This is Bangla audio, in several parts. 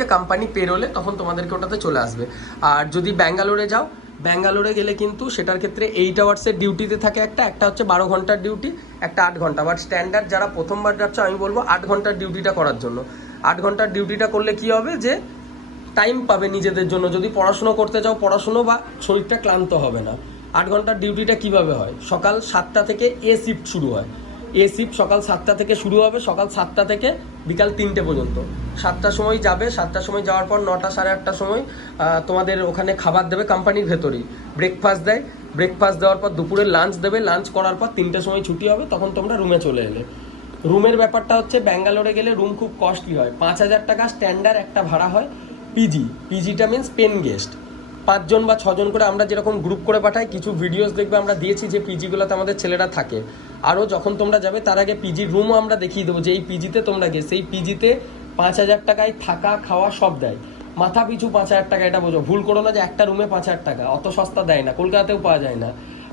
যে কোম্পানি পেরোলে তখন তোমাদেরকে ওটাতে চলে আসবে। আর যদি ব্যাঙ্গালোরে যাও, ব্যাঙ্গালোরে গেলে কিন্তু সেটার ক্ষেত্রে এইট আওয়ার্সের ডিউটিতে থাকে একটা একটা হচ্ছে বারো ঘণ্টার ডিউটি একটা আট ঘণ্টা। বাট স্ট্যান্ডার্ড যারা প্রথমবার যাচ্ছে, আমি বলব আট ঘণ্টার ডিউটিটা করার জন্য। আট ঘণ্টার ডিউটিটা করলে কি হবে যে টাইম পাবে নিজেদের জন্য। যদি পড়াশুনো করতে চাও পড়াশুনো বা শরীরটা ক্লান্ত হবে না। আট ঘণ্টার ডিউটিটা কীভাবে হয়? সকাল সাতটা থেকে এ শিফট শুরু হয়। এ শিফট সকাল সাতটা থেকে শুরু হবে, সকাল সাতটা থেকে বিকাল তিনটে পর্যন্ত। সাতটার সময় যাবে, সাতটার সময় যাওয়ার পর নটা সাড়ে আটটার সময় তোমাদের ওখানে খাবার দেবে কোম্পানির ভেতরেই। ব্রেকফাস্ট দেয় ব্রেকফাস্ট দেওয়ার পর দুপুরে লাঞ্চ দেবে লাঞ্চ করার পর তিনটের সময় ছুটি হবে, তখন তোমরা রুমে চলে এলে। রুমের ব্যাপারটা হচ্ছে ব্যাঙ্গালোরে গেলে রুম খুব কস্টলি হয়। পাঁচ হাজার টাকা স্ট্যান্ডার্ড একটা ভাড়া হয় পিজি পিজিটা মিনস পেন গেস্ট পাঁচজন বা ছজন করে আমরা যেরকম গ্রুপ করে পাঠাই, কিছু ভিডিওস দেখবে আমরা দিয়েছি যে পিজিগুলোতে আমাদের ছেলেরা থাকে। আরও যখন তোমরা যাবে, তার আগে পিজি রুমও আমরা দেখিয়ে দেবো যে এই পিজিতে তোমরা গিয়ে, সেই পিজিতে পাঁচ হাজার টাকায় থাকা, খাওয়া সব দেয়। মাথা পিছু পাঁচ হাজার টাকা, এটা বোঝো। ভুল করো না যে একটা রুমে পাঁচ হাজার টাকা, অত সস্তা দেয় না, কলকাতাতেও পাওয়া যায় না।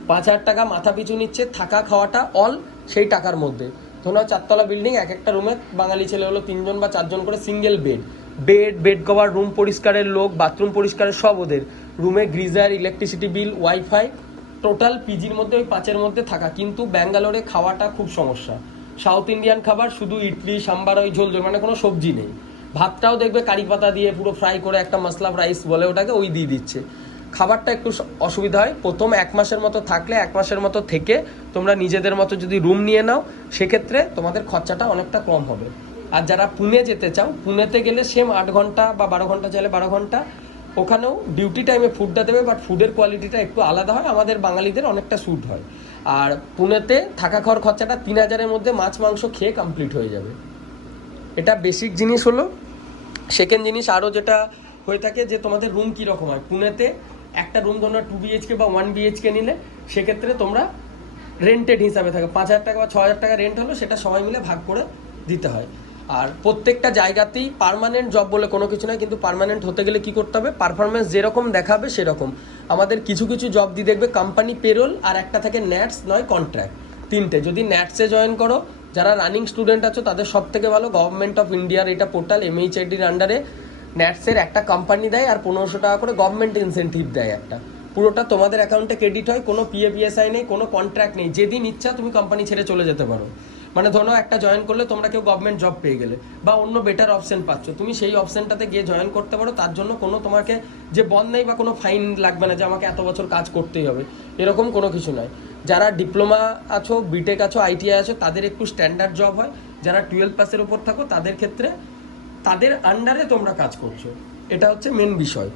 পাঁচ হাজার টাকা মাথা পিছু নিচ্ছে, থাকা, খাওয়াটা অল সেই টাকার মধ্যে। ধরো চারতলা বিল্ডিং এক একটা রুমে বাঙালি ছেলে হলো তিনজন বা চারজন করে single bed bed bed cover room পরিষ্কারের লোক বাথরুম পরিষ্কারের সব ওদের। রুমে geyser electricity bill wifi total পিজির মধ্যে ওই পাঁচের মধ্যে থাকা। কিন্তু ব্যাঙ্গালোরে খাওয়াটা খুব সমস্যা। সাউথ ইন্ডিয়ান খাবার শুধু ইডলি, সাম্বার, ওই ঝোল মানে কোনো সবজি নেই। ভাতটাও দেখবে কারি পাতা দিয়ে পুরো ফ্রাই করে একটা মশলা রাইস বলে ওটাকে ওই দিয়ে দিচ্ছে। খাবারটা একটু অসুবিধা হয়। প্রথম এক মাসের মতো থাকলে এক মাসের মতো থেকে তোমরা নিজেদের মতো যদি রুম নিয়ে নাও, সেক্ষেত্রে তোমাদের খরচাটা অনেকটা কম হবে। আর যারা পুনে যেতে চাও, পুনেতে গেলে সেম আট ঘণ্টা বা বারো ঘণ্টা চাইলে বারো ঘণ্টা। ওখানেও ডিউটি টাইমে ফুডটা দেবে বাট ফুডের কোয়ালিটিটা একটু আলাদা হয়। আমাদের বাঙালিদের অনেকটা স্যুট হয়। আর পুনেতে থাকা খাওয়ার খরচাটা তিন হাজারের মধ্যে মাছ, মাংস খেয়ে কমপ্লিট হয়ে যাবে। এটা বেসিক জিনিস হলো। সেকেন্ড জিনিস আরও যেটা হয়ে থাকে যে তোমাদের রুম কীরকম হয়? পুনেতে একটা রুম ধরো টু বিএইচকে বা ওয়ান বিএইচকে নিলে, সেক্ষেত্রে তোমরা রেন্টেড হিসাবে থাকে। পাঁচ হাজার টাকা বা ছ হাজার টাকা রেন্ট হলো, সেটা সবাই মিলে ভাগ করে দিতে হয়। আর প্রত্যেকটা জায়গাতেই পারমানেন্ট জব বলে কোনো কিছু নয় কিন্তু পারমানেন্ট হতে গেলে কি করতে হবে? পারফরমেন্স যেরকম দেখাবে সেরকম। আমাদের কিছু কিছু জব দিয়ে দেখবে কোম্পানি পেরোল আর একটা থাকে ন্যাটস নয় কন্ট্রাক্ট তিনটে। যদি ন্যাটসে জয়েন করো, যারা রানিং স্টুডেন্ট আছো, তাদের সব থেকে ভালো গভর্নমেন্ট অফ ইন্ডিয়ার এটা পোর্টাল এমএইচআইডির আন্ডারে ন্যাটসের একটা কোম্পানি দেয় আর পনেরোশো টাকা করে গভর্নমেন্ট ইনসেন্টিভ দেয় একটা। পুরোটা তোমাদের অ্যাকাউন্টে ক্রেডিট হয়, কোনো পিএ পিএসআই নেই, কোনো কন্ট্রাক্ট নেই। যেদিন ইচ্ছা তুমি কোম্পানি ছেড়ে চলে যেতে পারো। মানে ধরো একটা জয়েন করলে তোমরা কেউ গভর্নমেন্ট জব পেয়ে গেলে, বা অন্য বেটার অপশন পাচ্ছ। তুমি সেই অপশনটাতে গিয়ে জয়েন করতে পারো, তার জন্য কোনো তোমাকে যে বন্ধ নেই বা কোনো ফাইন লাগবে না যে আমাকে এত বছর কাজ করতেই হবে, এরকম কোনো কিছু নয়। যারা ডিপ্লোমা আছো বিটেক আছো আইটিআই আছো, তাদের একটু স্ট্যান্ডার্ড জব হয়। যারা টুয়েলভ পাসের ওপর থাকো, তাদের ক্ষেত্রে তাদের আন্ডারে তোমরা কাজ করছ। এটা হচ্ছে মেন বিষয়।